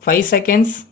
5 seconds.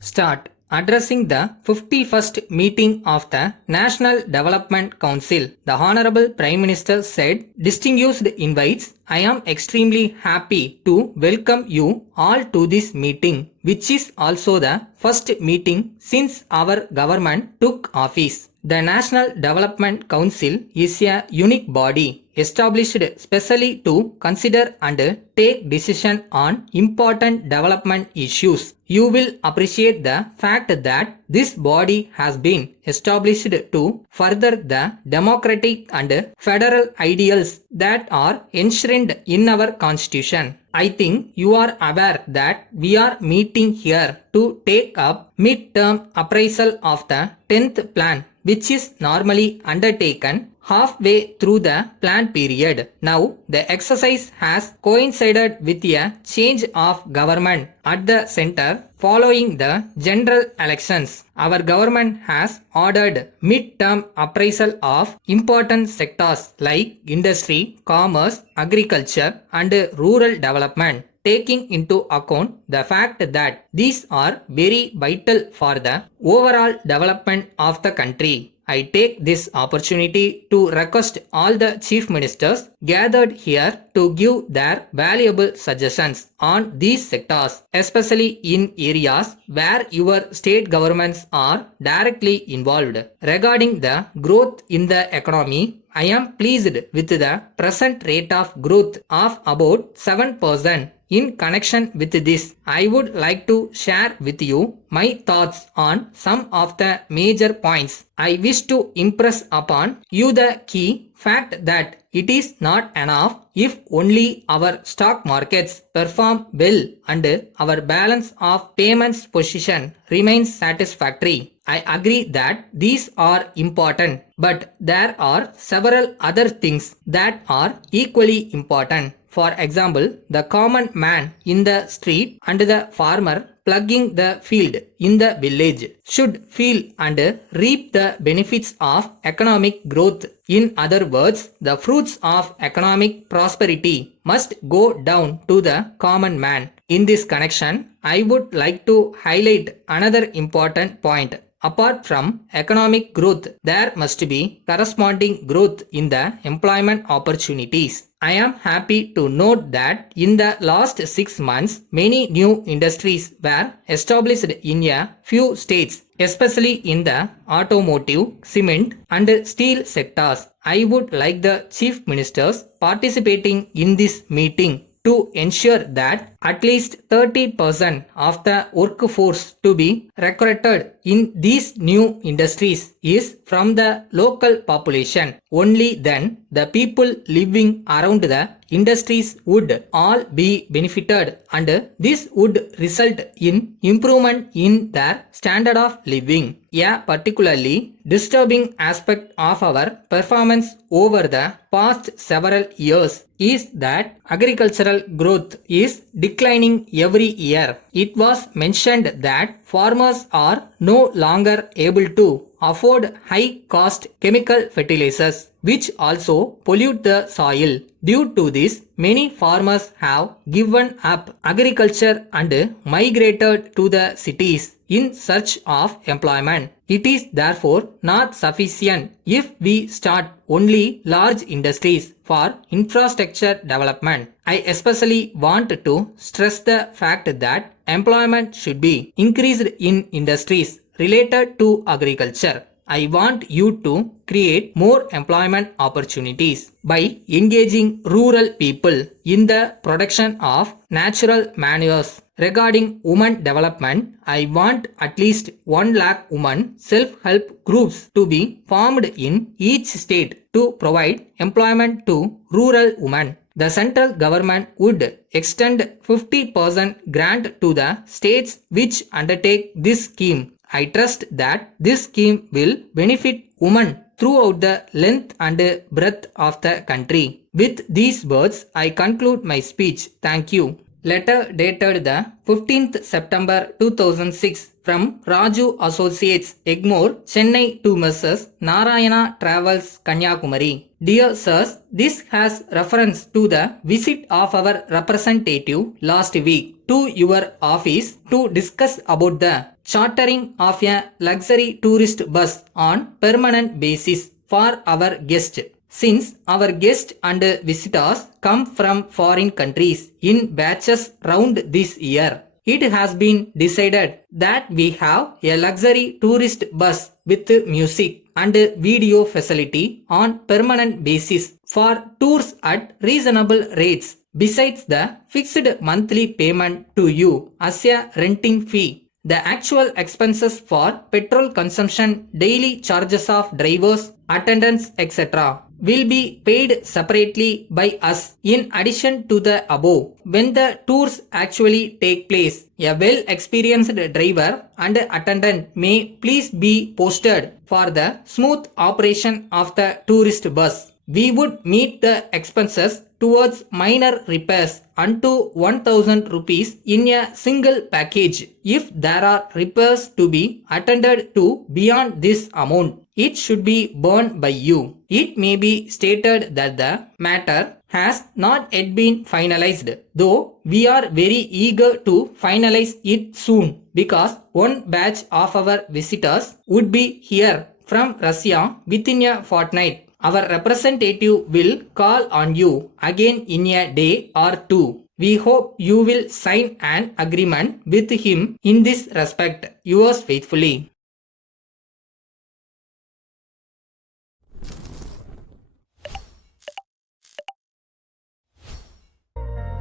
Start. Addressing the 51st meeting of the National Development Council, the Honorable Prime Minister said, "Distinguished invites, I am extremely happy to welcome you all to this meeting, which is also the first meeting since our government took office. The National Development Council is a unique body established specially to consider and take decision on important development issues. You will appreciate the fact that this body has been established to further the democratic and federal ideals that are enshrined in our constitution. I think you are aware that we are meeting here to take up mid-term appraisal of the 10th plan, which is normally undertaken halfway through the plan period. Now, the exercise has coincided with a change of government at the center following the general elections. Our government has ordered mid-term appraisal of important sectors like industry, commerce, agriculture, and rural development, taking into account the fact that these are very vital for the overall development of the country. I take this opportunity to request all the chief ministers gathered here to give their valuable suggestions on these sectors, especially in areas where your state governments are directly involved. Regarding the growth in the economy, I am pleased with the present rate of growth of about 7%. In connection with this, I would like to share with you my thoughts on some of the major points. I wish to impress upon you the key fact that it is not enough if only our stock markets perform well and our balance of payments position remains satisfactory. I agree that these are important, but there are several other things that are equally important. For example, the common man in the street and the farmer plugging the field in the village should feel and reap the benefits of economic growth. In other words, the fruits of economic prosperity must go down to the common man. In this connection, I would like to highlight another important point. Apart from economic growth, there must be corresponding growth in the employment opportunities. I am happy to note that in the last 6 months, many new industries were established in a few states, especially in the automotive, cement, and steel sectors. I would like the chief ministers participating in this meeting to ensure that at least 30% of the workforce to be recruited in these new industries is from the local population. Only then the people living around the industries would all be benefited, and this would result in improvement in their standard of living. A particularly disturbing aspect of our performance over the past several years is that agricultural growth is declining every year. It was mentioned that farmers are no longer able to afford high cost chemical fertilizers, which also pollute the soil. Due to this, many farmers have given up agriculture and migrated to the cities in search of employment. It is therefore not sufficient if we start only large industries for infrastructure development. I especially want to stress the fact that employment should be increased in industries related to agriculture. I want you to create more employment opportunities by engaging rural people in the production of natural manures. Regarding women development, I want at least 1 lakh women self-help groups to be formed in each state to provide employment to rural women. The central government would extend 50% grant to the states which undertake this scheme. I trust that this scheme will benefit women throughout the length and breadth of the country. With these words, I conclude my speech. Thank you. Letter dated the 15th September 2006 from Raju Associates, Egmore, Chennai to Messrs. Narayana Travels, Kanyakumari. Dear Sirs, this has reference to the visit of our representative last week to your office to discuss about the chartering of a luxury tourist bus on permanent basis for our guest. Since our guests and visitors come from foreign countries in batches round this year, it has been decided that we have a luxury tourist bus with music and video facility on permanent basis for tours at reasonable rates besides the fixed monthly payment to you as a renting fee. The actual expenses for petrol consumption, daily charges of drivers, attendants, etc. will be paid separately by us in addition to the above. When the tours actually take place, a well-experienced driver and attendant may please be posted for the smooth operation of the tourist bus. We would meet the expenses towards minor repairs unto 1000 rupees in a single package. If there are repairs to be attended to beyond this amount, it should be borne by you. It may be stated that the matter has not yet been finalized, though we are very eager to finalize it soon because one batch of our visitors would be here from Russia within a fortnight. Our representative will call on you again in a day or two. We hope you will sign an agreement with him in this respect. Yours faithfully.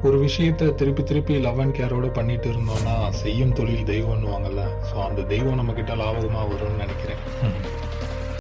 ஒரு விஷயத்த திருப்பி திருப்பி love and கேரோட பண்ணிட்டு இருந்தோம்னா செய்யும் தொழில் தெய்வம்னுவாங்கல்ல. So அந்த தெய்வம் நம்ம கிட்ட லாபகமாக வரும்னு நினைக்கிறேன்.